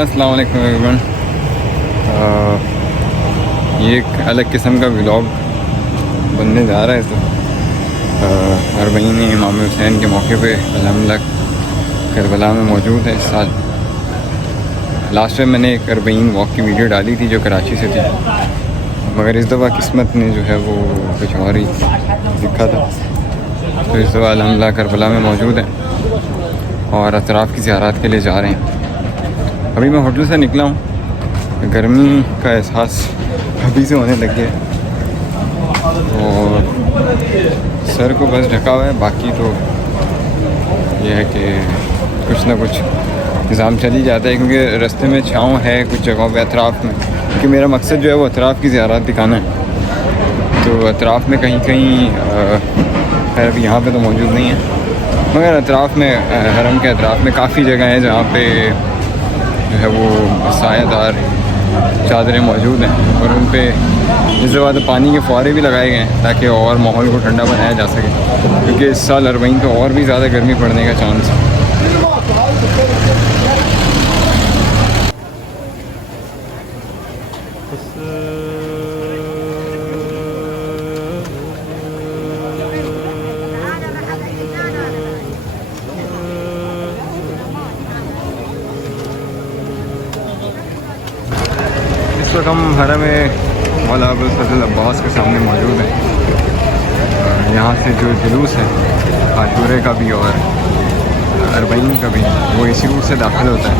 अस्सलाम वालेकुम एवरीवन। ये एक अलग किस्म का व्लॉग बनने जा रहा है। तो अरबईन इमाम हुसैन के मौके पे अल्हम्दुलिल्लाह करबला में मौजूद है। इस साल लास्ट टाइम मैंने एक अरबईन वॉक की वीडियो डाली थी जो कराची से थी, मगर इस दफ़ा किस्मत ने जो है वो कुछ और ही दिखा था। तो इस दफ़ा अल्हम्दुलिल्लाह करबला में मौजूद है और अतराफ़ की ज़ियारत के लिए जा रहे हैं। अभी मैं होटल से निकला हूँ, गर्मी का एहसास अभी से होने लग गया है और सर को बस ढका हुआ है। बाकी तो यह है कि कुछ ना कुछ निज़ाम चल ही जाता है, क्योंकि रास्ते में छाँव है कुछ जगहों पे अतराफ़ में, क्योंकि मेरा मकसद जो है वो अतराफ़ की ज़ियारत दिखाना है। तो अतराफ़ में कहीं कहीं खैर अभी यहाँ पे तो मौजूद नहीं है, मगर अतराफ़ में हरम के अतराफ़ में काफ़ी जगह हैं जहाँ पे जो है वो सायादार चादरें मौजूद हैं और उन पे इस दफ़ा तो पानी के फुहारे भी लगाए गए हैं ताकि और माहौल को ठंडा बनाया जा सके, क्योंकि इस साल अरबईन तो और भी ज़्यादा गर्मी पड़ने का चांस है। इस वक्त हम हरम मौला अबुल फजल अब्बास के सामने मौजूद हैं। यहाँ से जो जुलूस है आशूरे का भी और अरबईन का भी, वो इसी रूट से दाखिल होता है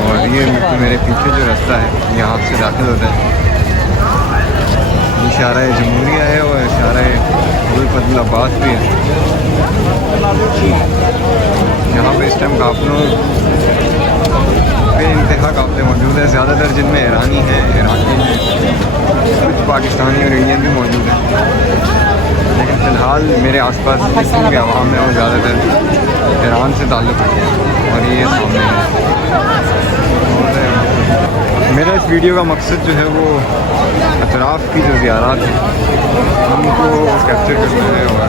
और ये मेरे पीछे जो रास्ता है यहाँ से दाखिल होता है। इशारा जमहूरिया है और इशारा अबुल फजल अब्बास भी है। यहाँ पे इस टाइम काफ़लों इंतहा काफ़ले मौजूद है, ज़्यादातर जिनमें ईरानी हैं, इराकी हैं, कुछ पाकिस्तानी और इंडियन भी मौजूद हैं। लेकिन फ़िलहाल मेरे आसपास जितनी भी आवाम है वो ज़्यादातर ईरान से ताल्लुक़ रखते हैं और ये सामने है। मेरा इस वीडियो का मकसद जो है वो अतराफ़ की जो ज़ियारत है उनको कैप्चर करना है और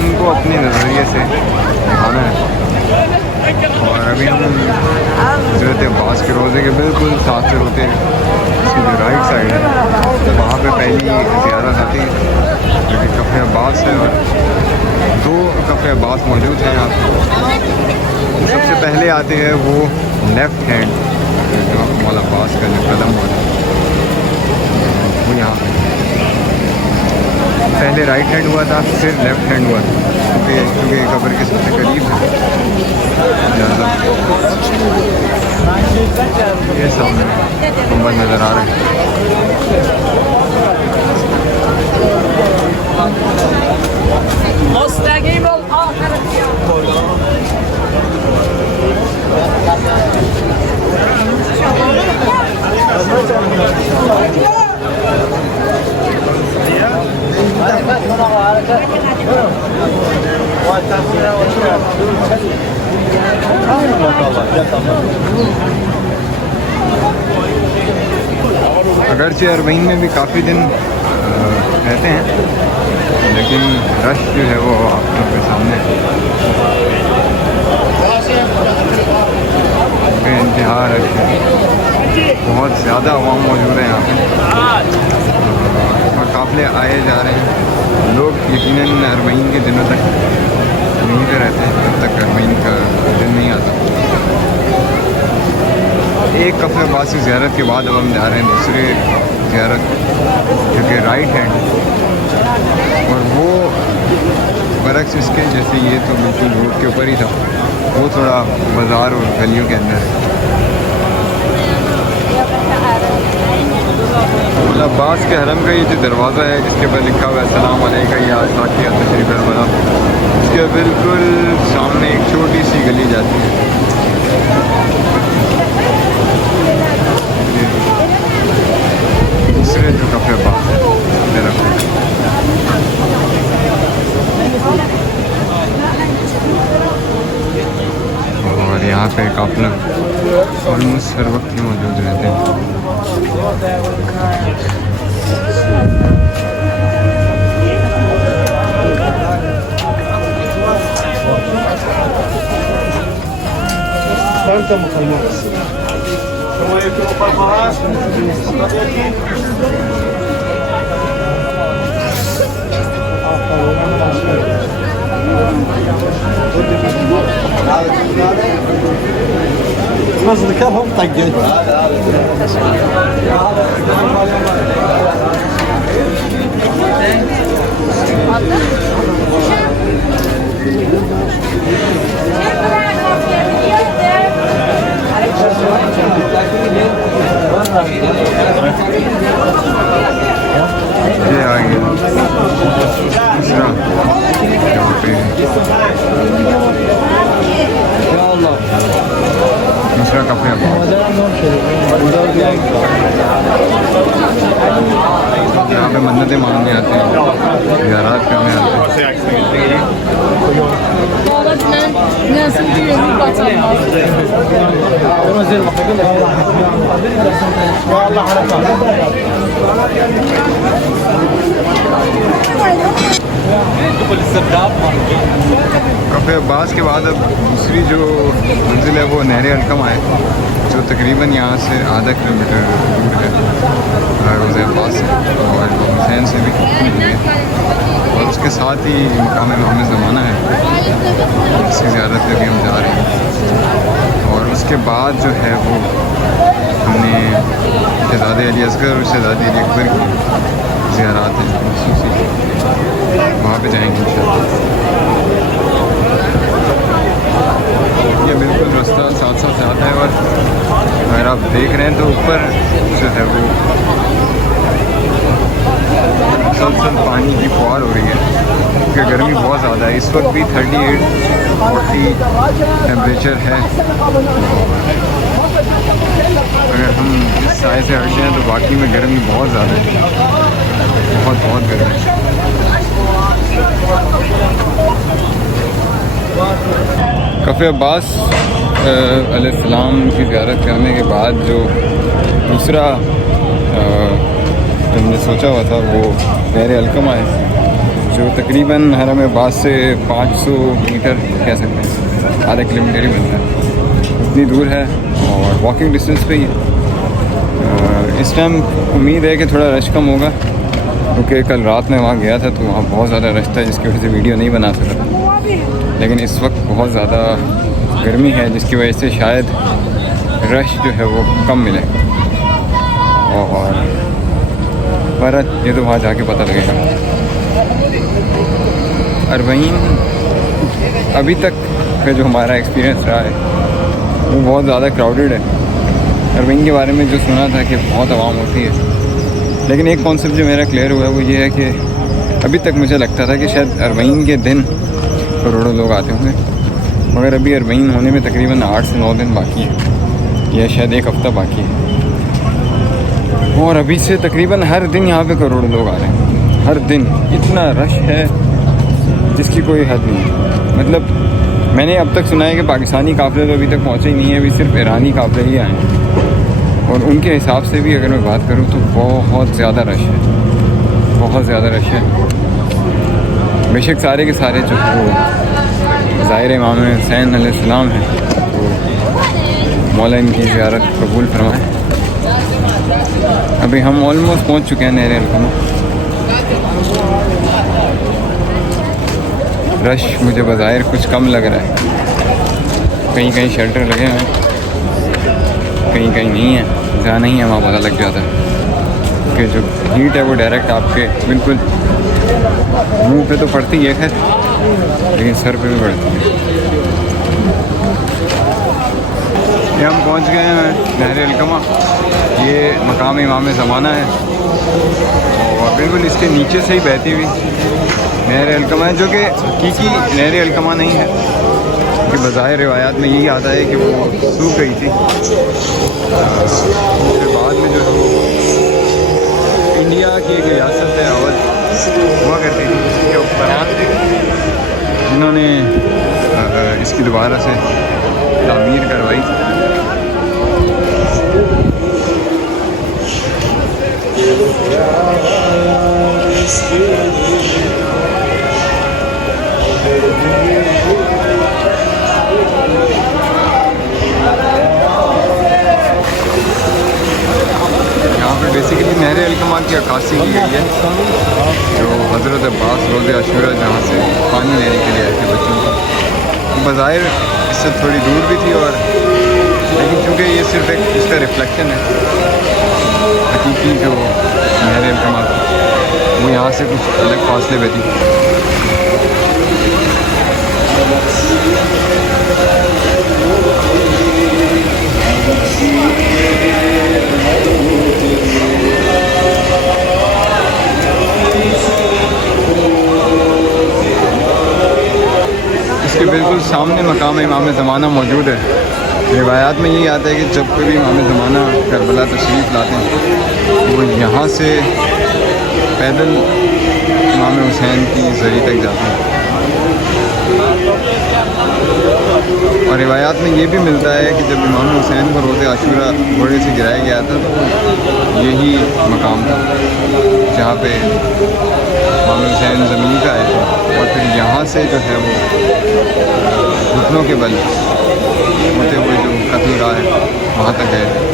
उनको अपने नज़रिए से दिखाना है। और अभी हम हज़रत अब्बास के रोज़े के बिल्कुल साथ से होते हैं, उसकी जो राइट साइड है वहाँ पे पहली ज़ियारत आती है जो कि कफ़े अब्बास है और 2 कफ़े अब्बास मौजूद हैं यहाँ पर। सबसे पहले आते हैं वो लेफ़्ट हैंड जो मौला अब्बास का जो कदम होता है वो यहाँ पे पहले राइट हैंड हुआ था, फिर लेफ़्ट हैंड हुआ था, क्योंकि कब्र के सबसे करीब है। ये सामने गुंबद नज़र आ रहे हैं। अगरचे अरबईन में भी काफ़ी दिन रहते हैं, लेकिन रश जो है वो आपके सामने इंतहा रश है। बहुत ज़्यादा अवाम मौजूद है यहाँ पे और काफ़िले आए जा रहे हैं। लोग यकीनन अरबईन के दिनों तक यहीं पे रहते हैं जब तक अरबईन का दिन नहीं आता। एक कफ़े अब्बास की ज़ियारत के बाद अब हम जा रहे हैं दूसरे ज़ियारत जो कि राइट हैंड, और वो बरक्स इसके जैसे ये तो बिल्कुल रोड के ऊपर ही था, वो थोड़ा बाज़ार और गलियों के अंदर है। मौला अब्बास के हरम का ये जो दरवाज़ा है जिसके ऊपर लिखा हुआ है अस्सलाम अलैका या साकिया तशरीफ़ करबला, इसके बिल्कुल सामने एक छोटी सी गली जाती है। दूसरे जो कफ़े अब्बास है और यहाँ पे काफ़िला ऑलमोस्ट हर वक्त ही मौजूद रहते हैं। Nasıl kapım takıyor? ये आ गया दूसरा यहाँ पे दूसरा कपड़े यहाँ पे मन्नतें मांगने आते हैं, ज़ियारत करने आते हैं। कफ़े अब्बास के बाद अब दूसरी जो मंजिल है वो नहर अलकमा है, जो तकरीबन यहाँ से आधा किलोमीटर दूर है रोज़ अब्बास से और हुसैन से भी दूर है। और उसके साथ ही मकाम इमाम ज़माना है, इसकी ज़ियारत पे भी हम जा रहे हैं। और उसके बाद जो है वो हमने शहज़ादे अली असगर और शहज़ादी अली अकबर की ज़ियारत है खसूसी, वहाँ पे जाएंगे इंशाअल्लाह। ये बिल्कुल रास्ता साथ साथ आता है और अगर आप देख रहे हैं तो ऊपर जो है वो मुसलसल पानी की फुहार हो रही है क्योंकि गर्मी बहुत ज़्यादा है। इस वक्त भी 38-40 टेम्परेचर है। अगर हम इस साए से हट जाएँ तो बाकी में गर्मी बहुत ज़्यादा है, बहुत गर्मी है। कफ़े अब्बास अलैहिस्सलाम की ज़ियारत करने के बाद जो दूसरा हमने सोचा हुआ था वो नहर अलकमा है, जो तकरीबन हरम अब्बास से 500 मीटर कह सकते हैं, आधा किलोमीटर ही बनता है, इतनी दूर है और वॉकिंग डिस्टेंस पे ही है। इस टाइम उम्मीद है कि थोड़ा रश कम होगा क्योंकि कल रात में वहाँ गया था तो वहाँ बहुत ज़्यादा रश था जिसकी वजह से वीडियो नहीं बना सका। लेकिन इस वक्त बहुत ज़्यादा गर्मी है जिसकी वजह से शायद रश जो है वो कम मिले, और पर ये तो वहाँ जाके पता लगेगा। अरबईन अभी तक का जो हमारा एक्सपीरियंस रहा है वो बहुत ज़्यादा क्राउडेड है। अरबईन के बारे में जो सुना था कि बहुत आवाम होती है, लेकिन एक कॉन्सेप्ट जो मेरा क्लियर हुआ है वो ये है कि अभी तक मुझे लगता था कि शायद अरबईन के दिन करोड़ों लोग आते होंगे, मगर अभी अरबईन होने में तकरीबन 8 से 9 दिन बाकी है या शायद एक हफ़्ता बाकी है। और अभी से तकरीबन हर दिन यहाँ पे करोड़ों लोग आ रहे हैं, हर दिन इतना रश है जिसकी कोई हद नहीं है। मतलब मैंने अब तक सुना है कि पाकिस्तानी काफ़िले तो अभी तक पहुँचे ही नहीं है, अभी सिर्फ ईरानी काफ़िले ही आए हैं। और उनके हिसाब से भी अगर मैं बात करूँ तो बहुत ज़्यादा रश है, बहुत ज़्यादा रश है। बेशक सारे के सारे जो वो ज़ाहिर इमाम हुसैन अलैहिस्सलाम हैं, तो मौला इनकी ज़ियारत कबूल फरमाए। अभी हम ऑलमोस्ट पहुंच चुके हैं नहर अलकमा। रश मुझे बज़ाहिर कुछ कम लग रहा है, कहीं कहीं शेल्टर लगे हुए हैं, कहीं कहीं नहीं है, जहाँ नहीं है वहाँ पता लग जाता है कि जो हीट है वो डायरेक्ट आपके बिल्कुल मुंह पे तो पड़ती है खैर, लेकिन सर पे भी पड़ती है। ये हम पहुंच गए हैं नहर अलकमा। ये मकाम इमाम ज़माना है और बिल्कुल इसके नीचे से ही बहती हुई नहर अलकमा है, जो कि हकीकी नहर अलकमा नहीं है कि बज़ाहिर रिवायात में यही आता है कि वो सूख गई थी। उसके बाद में जो है इंडिया की एक रियासत है अवध हुआ करती थी, उसके हुक्मरान थे जिन्होंने इसकी दोबारा से तामीर करवाई। अलकमा की अक्कासी की गई है, जो हज़रत अब्बास रोज़े आशूरा जहाँ से पानी लेने के लिए आए थे बच्चों को। बज़ाहिर इससे थोड़ी दूर भी थी, और लेकिन चूँकि ये सिर्फ एक इसका रिफ्लेक्शन है, हकीकी जो नहर अलकमा वो यहाँ से कुछ अलग फासले पे थी। इसके बिल्कुल सामने मकाम इमाम ज़माना मौजूद है। रिवायात में यही आता है कि जब कोई भी इमाम ज़माना करबला तशरीफ़ लाते हैं, वो यहाँ से पैदल इमाम हुसैन की ज़री तक जाते हैं। और रिवायात में ये भी मिलता है कि जब इमाम हुसैन को रोज़े आशूरा घोड़े से गिराया गया था, तो यही मकाम था जहाँ पे इमाम हुसैन ज़मीन पे आए थे, और फिर यहाँ से जो है वो घुटनों के बल होते हुए जो कत्ल गाह है वहाँ तक गए थे।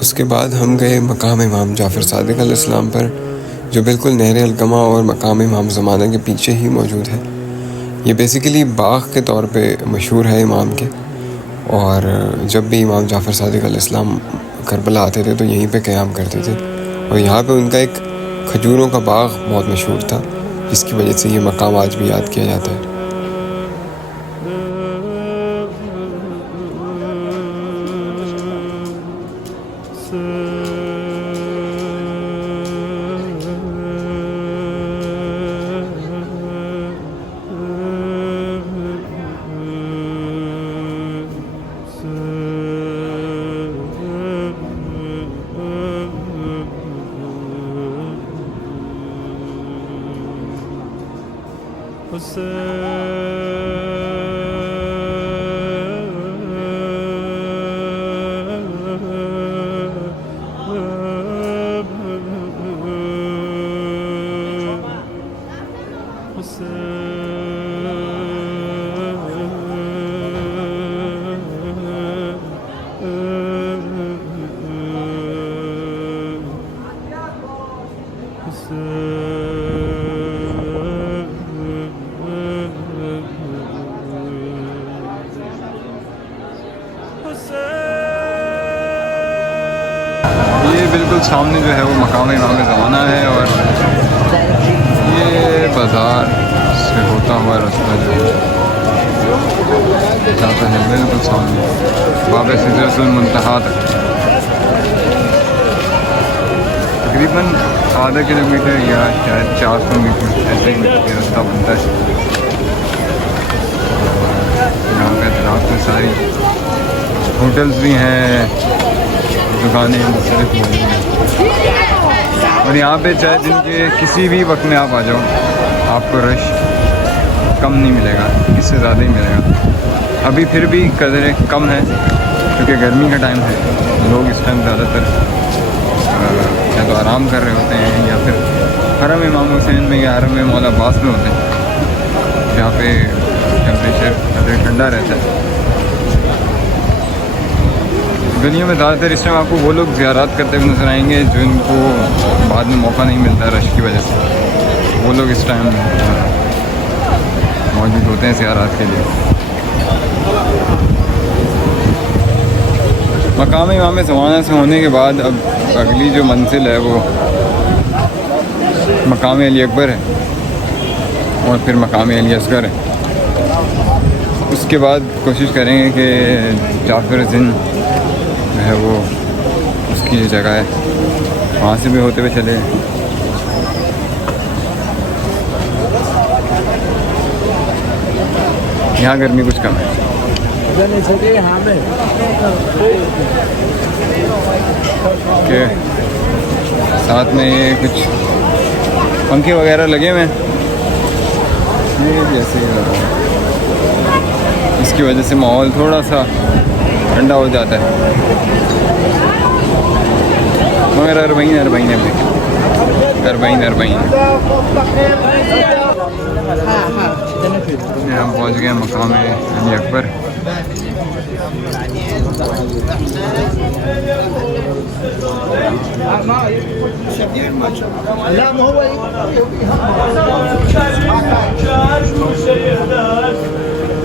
उसके बाद हम गए मकाम इमाम जाफ़र सादिक अलैहिस्सलाम पर, जो बिल्कुल नहर अलकमा और मकाम इमाम ज़माना के पीछे ही मौजूद है। ये बेसिकली बाग़ के तौर पे मशहूर है इमाम के, और जब भी इमाम जाफ़र सादिक अलैहिस्सलाम करबला आते थे तो यहीं पे क़याम करते थे, और यहाँ पे उनका एक खजूरों का बाग़ बहुत मशहूर था, जिसकी वजह से ये मकाम आज भी याद किया जाता है। ये बिल्कुल सामने जो है वो मकाम इमाम ज़माना है, और ये बाज़ार से होता हुआ रास्ता जो जाता है बिल्कुल सामने बाब सिदरतुल मुंतहा तक, तकरीबन आधा किलोमीटर या शायद 400 मीटर ऐसे ही ये रास्ता बनता है। यहाँ पे रात में सारी होटल्स भी हैं, दुकानें मुख्तलिफ मौजूद हैं, और यहाँ पे चाहे दिन के किसी भी वक्त में आप आ जाओ, आपको रश कम नहीं मिलेगा, इससे ज़्यादा ही मिलेगा। अभी फिर भी कदर कम है क्योंकि गर्मी का टाइम है, लोग इस टाइम ज़्यादातर या तो आराम कर रहे होते हैं या फिर हरम इमाम हुसैन में या हरम मौला अब्बास में होते हैं, जहाँ पे टेम्परेचर कदर ठंडा रहता है। गलियों में ज़्यादातर इस टाइम आपको वो लोग ज़ियारत करते हुए नजर आएंगे जो इनको बाद में मौका नहीं मिलता रश की वजह से, वो लोग इस टाइम मौजूद होते हैं ज़ियारत के लिए। मकाम इमाम ज़माना से होने के बाद अब अगली जो मंजिल है वो मकाम अली अकबर है और फिर मकाम अली असगर है। उसके बाद कोशिश करेंगे कि जाफर जिन जो है वो उसकी जो जगह है वहाँ से भी होते हुए चले। यहाँ गर्मी कुछ कम है। के साथ में ये कुछ पंखे वगैरह लगे हुए हैं, ये जैसे इसकी वजह से माहौल थोड़ा सा ठंडा हो जाता है। मगर अरबईन है अभी, अरबईन। हम पहुँच गए मकाम अली अकबर।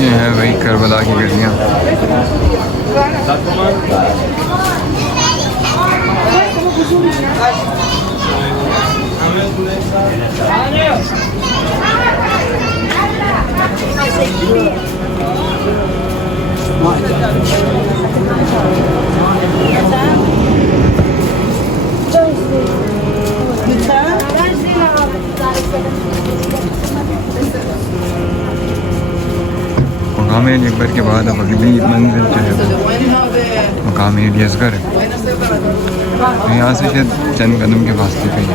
ये है वही करबला की गलियाँ। मकाम अली अकबर के बाद अब अगली मंजिल जो है वो मकाम अली असगर है। तो यहाँ से शायद चंद कदम के फासले पे है।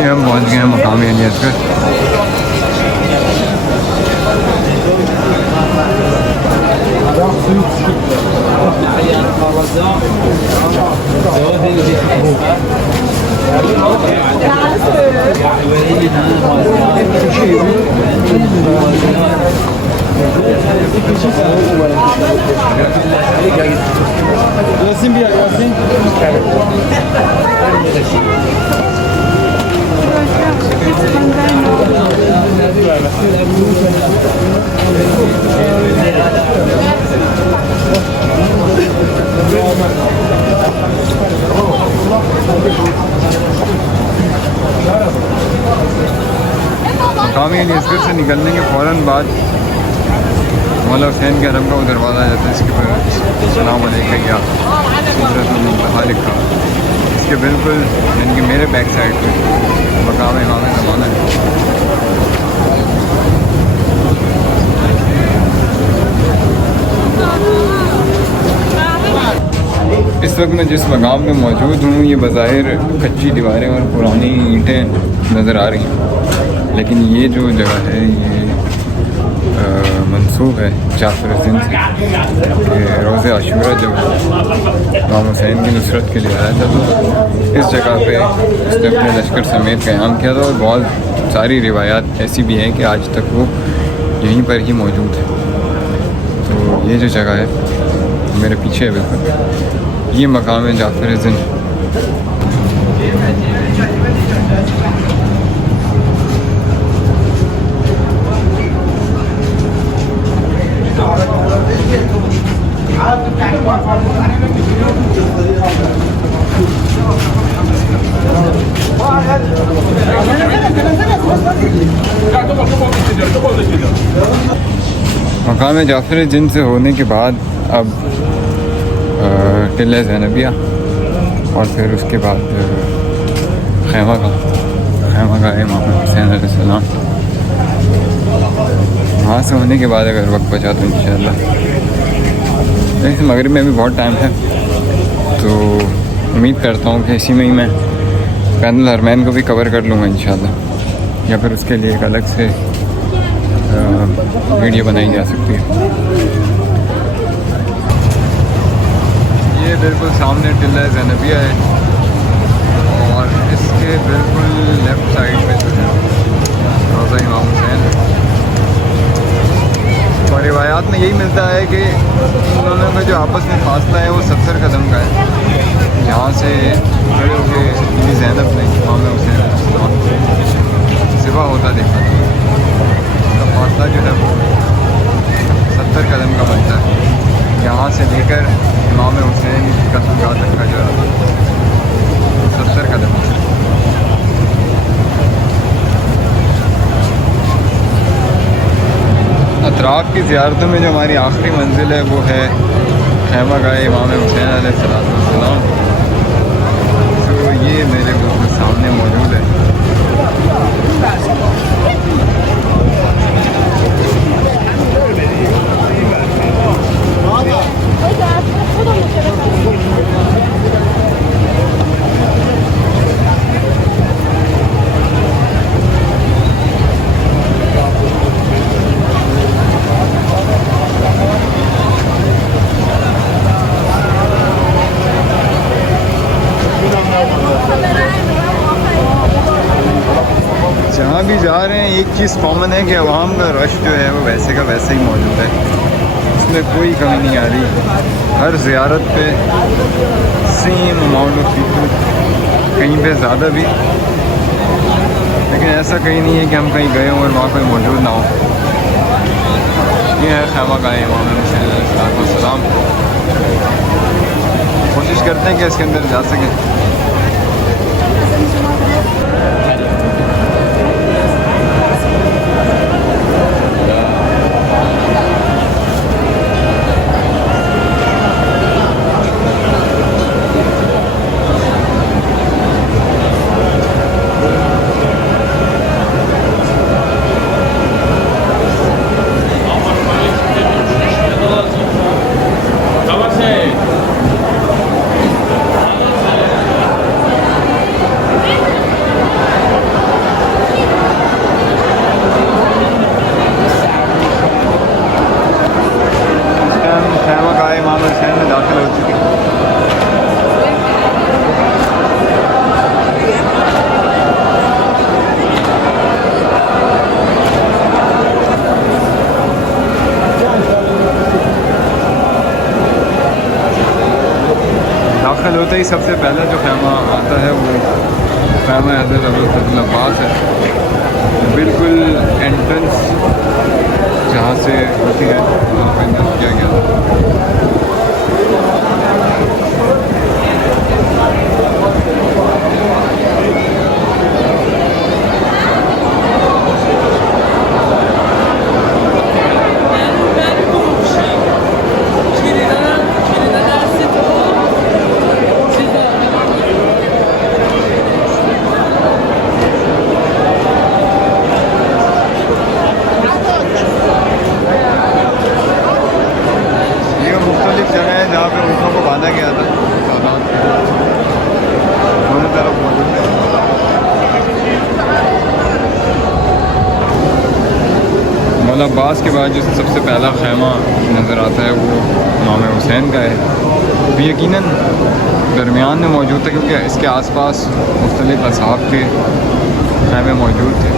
ये हम पहुँच गए हैं मकाम Ali Asghar. Yasin bir yer, Yasin. से निकलने के फ़ौरन बाद मौला हुसैन के हरम का वो दरवाज़ा आ जाता है, इसके ऊपर अस्सलाम वालेकुम या सिदरतुल लिखा। इसके बिल्कुल यानी कि मेरे बैक साइड पे मकाम इमाम ज़माना है। इस वक्त मैं जिस मकाम पे मौजूद हूँ ये बज़ाहिर कच्ची दीवारें और पुरानी ईंटें नज़र आ रही हैं, लेकिन ये जो जगह है ये मंसूब है जाफ़र ज़िन से कि रोज़े आशूरा जब इमाम हुसैन की नुसरत के लिए आया था तो इस जगह पे उसने अपने लश्कर समेत क़याम किया था। और बहुत सारी रिवायात ऐसी भी हैं कि आज तक वो यहीं पर ही मौजूद है। तो ये जो जगह है मेरे पीछे है बिल्कुल, ये मकाम है जाफ़र ज़िन। मकाम जाफ़र ज़िन से होने के बाद अब टिल्ला ज़ैनबिया और फिर उसके बाद खैमा का इमाम हुसैन अलैहिस्सलाम। वहाँ से होने के बाद अगर वक्त बचा तो इंशाअल्लाह, वैसे मगरिब में भी बहुत टाइम है तो उम्मीद करता हूँ कि इसी में ही मैं पैदल हरमैन को भी कवर कर लूँगा इंशाअल्लाह, या फिर उसके लिए एक अलग से वीडियो बनाई जा सकती है। ये बिल्कुल सामने टिल्ला ज़ैनबिया है और इसके बिल्कुल लेफ़्ट साइड पे जो है रोज़ा इमाम हुसैन। और रिवायात में यही मिलता है कि उन्होंने का जो आपस में फासला है वो 70 कदम का है। यहाँ से खड़े होकर बीबी ज़ैनब ने इमाम हुसैन सिवा होता देखा, तो फासला जो है वो 70 कदम का बनता है। यहाँ से लेकर इमाम हुसैन का सुगा तक का जो 70 कदम। अतराफ़ की ज़ियारतों में जो हमारी आखिरी मंजिल है वो है खैमा गाह इमाम हुसैन अलैहिस्सलाम। तो ये मेरे बिल्कुल सामने मौजूद है। जहाँ भी जा रहे हैं एक चीज़ कॉमन है कि अवाम का रश जो है वो वैसे का वैसे ही मौजूद है, इसमें कोई कमी नहीं आ रही। हर ज़ियारत पे सेम अमाउंट ऑफ पीपल, कहीं पे ज़्यादा भी, लेकिन ऐसा कहीं नहीं है कि हम कहीं गए हों और वहाँ कोई मौजूद ना हो। ये है खैमा गाह इमाम हुसैन अलैहिस्सलाम। कोशिश करते हैं कि इसके अंदर जा सकें। दाखिल होते ही सबसे पहला जो खैमा आता है वो खैमा हज़रत अबू फज़ल अब्बास है। बिल्कुल एंट्रेंस जहाँ से होती है वहाँ पर इंतज़ाम किया गया था। इसके बाद जो सबसे पहला खैमा नज़र आता है वो इमाम हुसैन का है। वो यकीनन दरमियान में मौजूद था क्योंकि इसके आसपास मुख्तलिफ असहाब के खैमे मौजूद थे।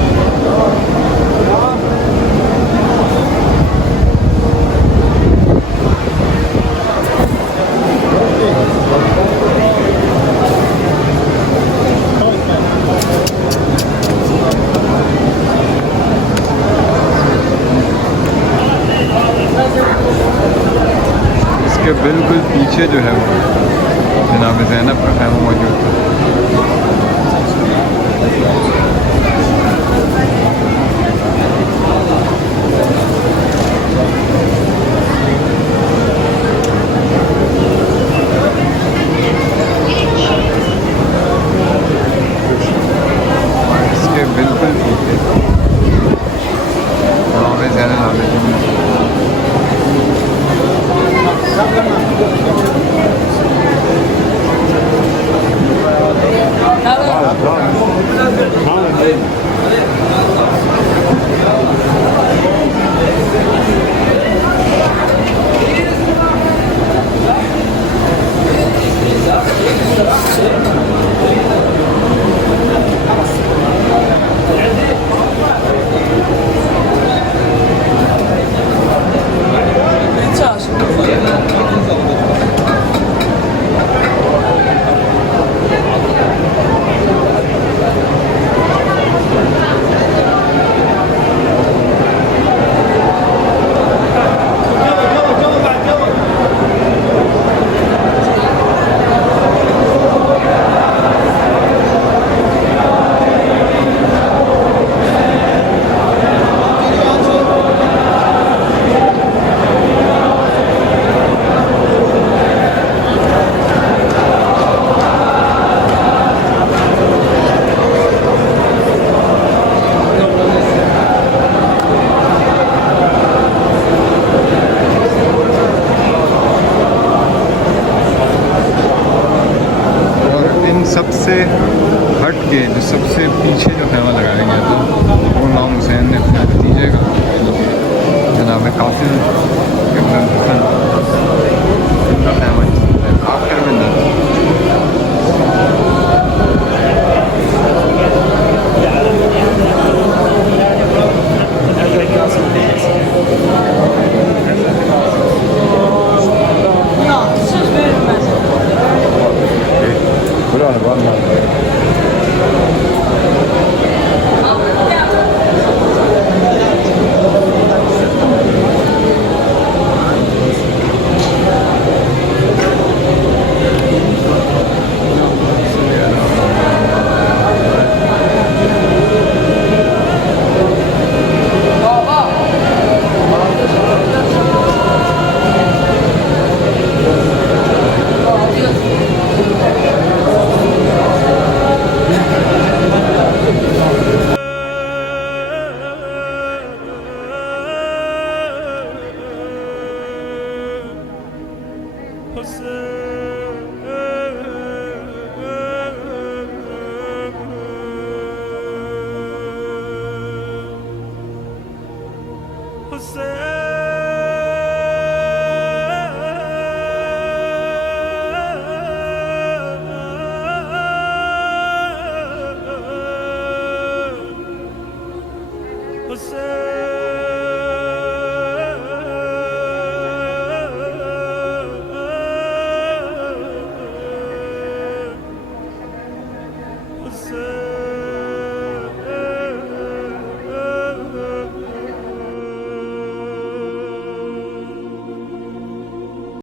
इसके बिल्कुल पीछे जो है वो जनाब ज़ैनब का खैमा मौजूद था। और इसके बिल्कुल पीछे जनाब ज़ैनब आबिदीन सबसे हट के जो सबसे पीछे जो खैमा लगाया गया था वो इमाम हुसैन ने अपने भतीजे का जनाब कासिम इब्न हसन उनका खैमा आखिर में था। Hussein.